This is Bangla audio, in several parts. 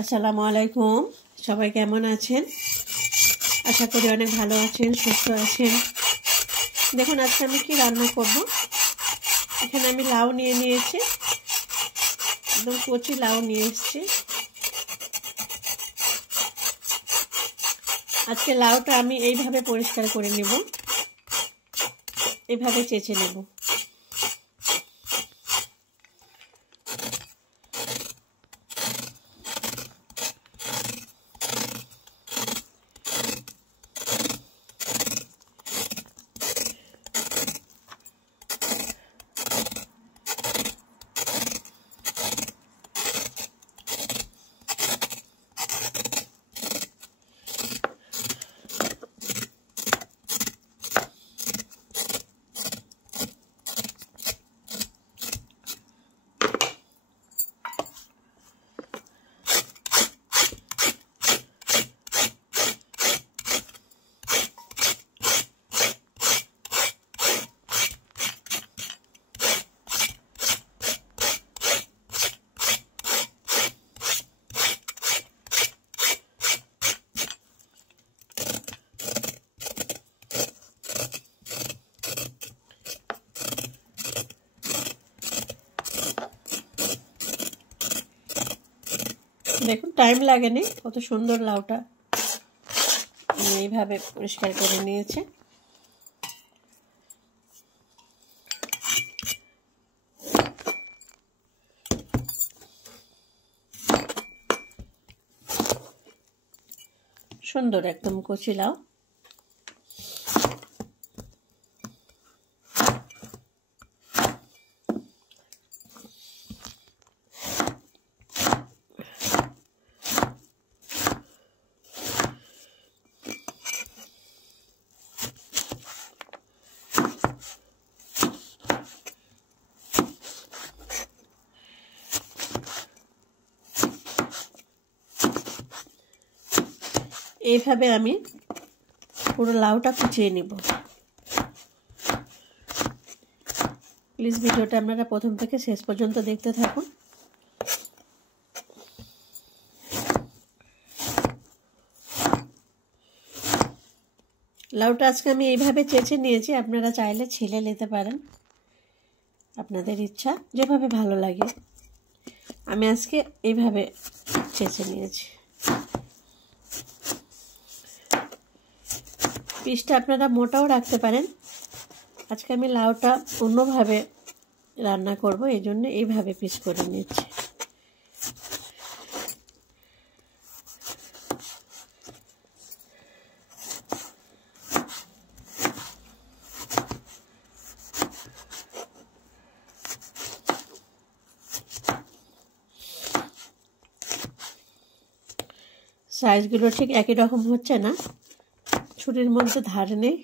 আসসালামু আলাইকুম। সবাই কেমন আছেন? আশা করি অনেক ভালো আছেন, সুস্থ আছেন। দেখুন আজকে আমি কি রান্না করব। এখানে আমি লাউ নিয়ে নিয়েছি, একদম কচি লাউ নিয়ে এসেছি। আজকে লাউটা আমি এইভাবে পরিষ্কার করে নেব, এইভাবে চেঁচে নেব। দেখুন টাইম লাগেনি, কত সুন্দর লাউটা আমি এইভাবে পরিষ্কার করে নিয়েছি। সুন্দর একদম কচি লাউ। এইভাবে আমি পুরো লাউটা কুচিয়ে নেব। প্লিজ ভিডিওটা আপনারা প্রথম থেকে শেষ পর্যন্ত দেখতে থাকুন। লাউটা আজকে আমি এইভাবে চেঁচে নিয়েছি, আপনারা চাইলে ছিলে নিতে পারেন, আপনাদের ইচ্ছা, যেভাবে ভালো লাগে। আমি আজকে এইভাবে চেঁচে নিয়েছি। পিসটা আপনারা মোটাও রাখতে পারেন। আজকে আমি লাউটা অন্যভাবে রান্না করব, এই জন্য এইভাবে পিস করে নিচ্ছি। সাইজগুলো ঠিক একই রকম হচ্ছে না, ছুরির মধ্যে ধার নেই।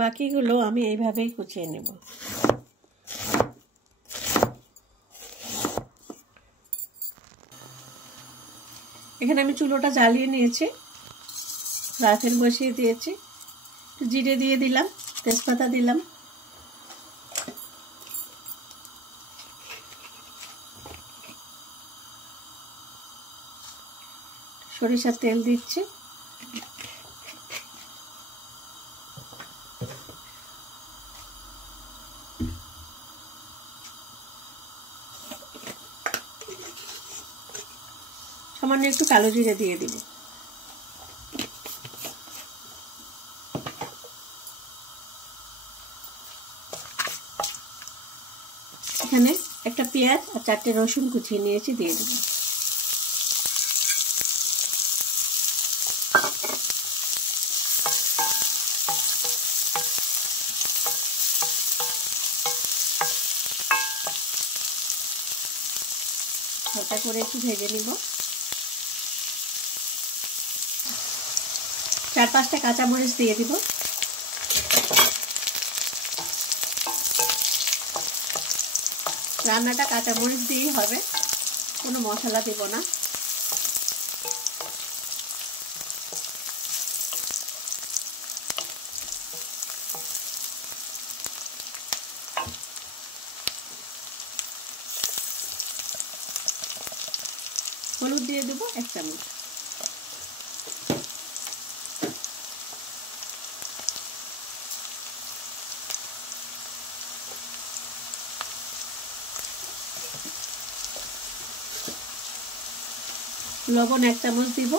বাকিগুলো আমি এইভাবেই কুচিয়ে নেব। এখানে আমি চুলোটা জ্বালিয়ে নিয়েছি, ফ্রাই প্যান বসিয়ে দিয়েছি, জিরে দিয়ে দিলাম, তেজপাতা দিলাম, সরিষার তেল দিচ্ছি, সামান্য একটু কালো জিরে দিয়ে দিব। এখানে একটা পেঁয়াজ আর 4টে রসুন কুচিয়ে নিয়েছি, দিয়ে দেব। হালকা করে একটু ভেজে নিব। 4-5টা কাঁচামরিচ দিয়ে দিব। রান্নাটা কাঁচামরিচ দিয়েই হবে, কোনো মশলা দেব না। হলুদ দিয়ে দেবো 1 চামচ। লবণ 1 চামচ দিব।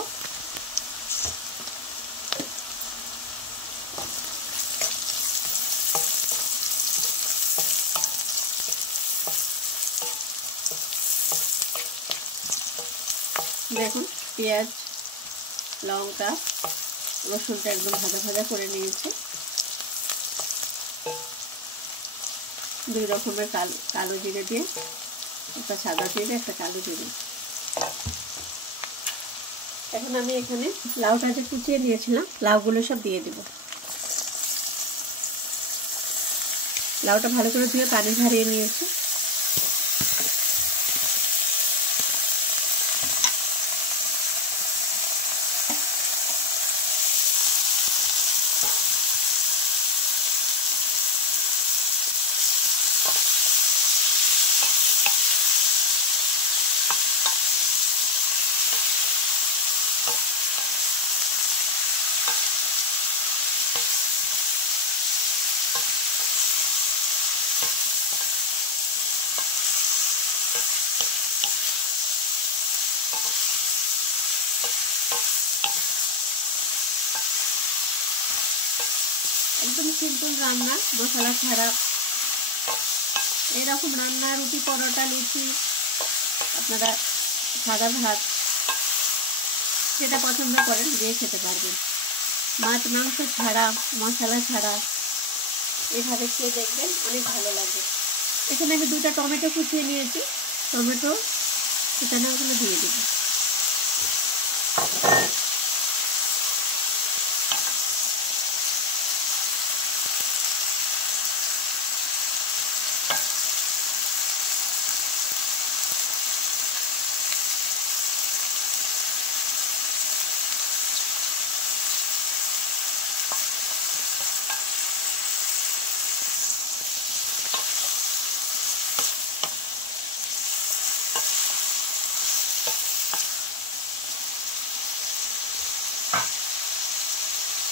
দেখুন পেঁয়াজ, লঙ্কা, রসুনটা একদম ভাজা ভাজা করে নিয়েছি। 2 রকমের কালো জিরে দিয়ে, একটা সাদা জিরে, একটা কালো জিরে। এখন আমি এখানে লাউটা যে কুচিয়ে নিয়েছিলাম, লাউগুলো সব দিয়ে দেব। লাউটা ভালো করে ধুয়ে পানি ঝরিয়ে নিয়েছি। একদম সিম্পল রান্না, মশলা ছাড়া। এরকম রান্না রুটি, পরোটা, লুচি, আপনারা সাদা ভাত যেটা পছন্দ করেন দিয়ে খেতে পারবেন। মাছ মাংস ছাড়া, মশলা ছাড়া এভাবে খেয়ে দেখবেন, অনেক ভালো লাগবে। এখানে আমি 2টা টমেটো কুচিয়ে নিয়েছি। টমেটো কুচানো ওগুলো দিয়ে দেবো।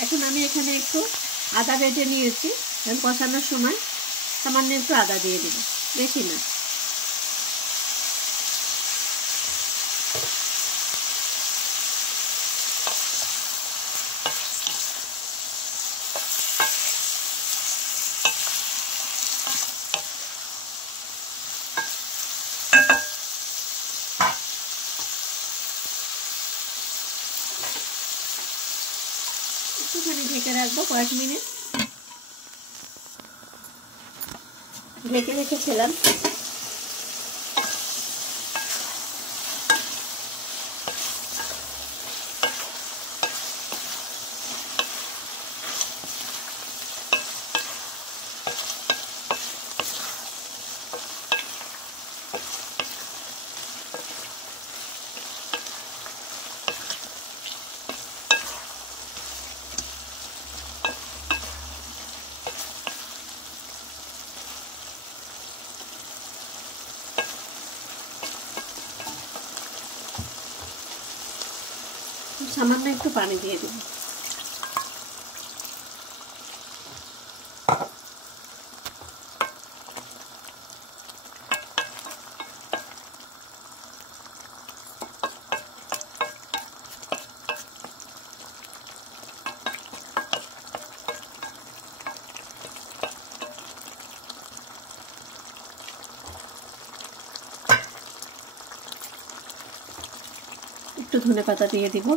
এখন আমি এখানে একটু আদা বেটে নিয়েছি, কষানোর সময় সামান্য একটু আদা দিয়ে দেব, বেশি না। একটুখানি ঢেকে রাখবো কয়েক মিনিট। ঢেকে রেখেছিলাম। সামান্য একটু পানি দিয়ে দেব। একটু ধনেপাতা দিয়ে দিব।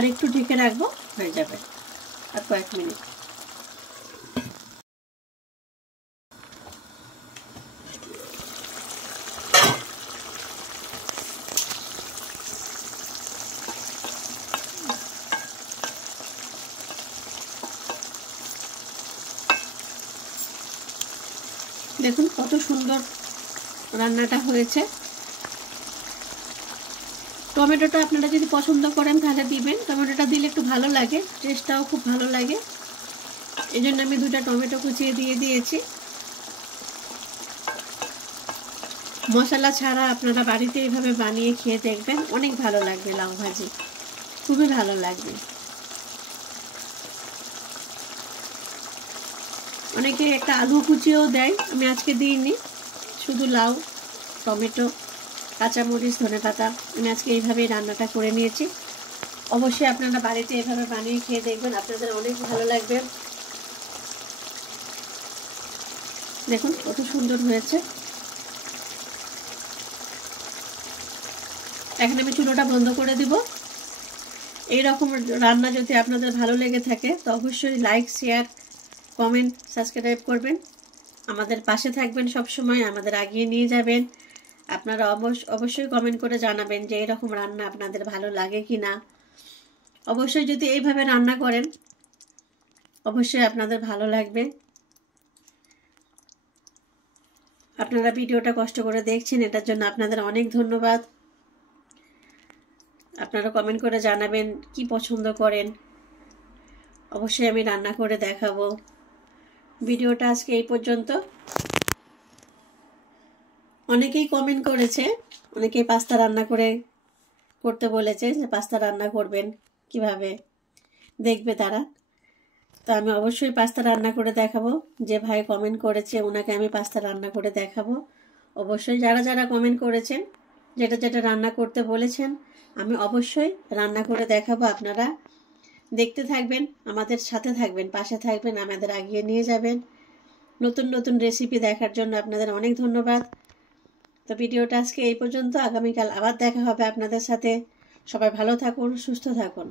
আর একটু ঢেকে রাখবো, হয়ে যাবে আর কয়েক মিনিট। দেখুন কত সুন্দর রান্নাটা হয়েছে। টমেটোটা আপনারা যদি পছন্দ করেন তাহলে দিবেন, টমেটোটা দিলে একটু ভালো লাগে, টেস্টটাও খুব ভালো লাগে, এই জন্য আমি 2টা টমেটো কুচিয়ে দিয়ে দিয়েছি। মশলা ছাড়া আপনারা বাড়িতে এইভাবে বানিয়ে খেয়ে দেখবেন, অনেক ভালো লাগবে। লাউ ভাজি খুবই ভালো লাগবে। অনেকে একটা আলু কুচিয়েও দেয়, আমি আজকে দিইনি, শুধু লাউ, টমেটো, কাঁচামরিচ, ধনেপাতা, আমি আজকে এইভাবেই রান্নাটা করে নিয়েছি। অবশ্যই আপনারা বাড়িতে এইভাবে বানিয়ে খেয়ে দেখবেন, আপনাদের অনেক ভালো লাগবে। দেখুন কত সুন্দর হয়েছে। এখন আমি চুলোটা বন্ধ করে দিব। এইরকম রান্না যদি আপনাদের ভালো লেগে থাকে তো অবশ্যই লাইক, শেয়ার, কমেন্ট, সাবস্ক্রাইব করবেন, আমাদের পাশে থাকবেন সব সময়, আমাদের এগিয়ে নিয়ে যাবেন। আপনারা অবশ্যই কমেন্ট করে জানাবেন যে এরকম রান্না আপনাদের ভালো লাগে কি না। অবশ্যই যদি এইভাবে রান্না করেন অবশ্যই আপনাদের ভালো লাগবে। আপনারা ভিডিওটা কষ্ট করে দেখছেন, এটার জন্য আপনাদের অনেক ধন্যবাদ। আপনারা কমেন্ট করে জানাবেন কি পছন্দ করেন, অবশ্যই আমি রান্না করে দেখাবো। ভিডিওটা আজকে এই পর্যন্ত। অনেকেই কমেন্ট করেছে, অনেকেই পাস্তা রান্না করতে বলেছে যে পাস্তা রান্না করবেন কিভাবে, দেখবে তারা। তো আমি অবশ্যই পাস্তা রান্না করে দেখাবো। যে ভাই কমেন্ট করেছে ওনাকে আমি পাস্তা রান্না করে দেখাবো। অবশ্যই যারা যারা কমেন্ট করেছেন যেটা যেটা রান্না করতে বলেছেন আমি অবশ্যই রান্না করে দেখাবো। আপনারা দেখতে থাকবেন, আমাদের সাথে থাকবেন, পাশে থাকবেন, আমাদের এগিয়ে নিয়ে যাবেন। নতুন নতুন রেসিপি দেখার জন্য আপনাদের অনেক ধন্যবাদ। তো ভিডিওটা আজকে এই পর্যন্ত, আগামীকাল আবার দেখা হবে আপনাদের সাথে। সবাই ভালো থাকুন, সুস্থ থাকুন।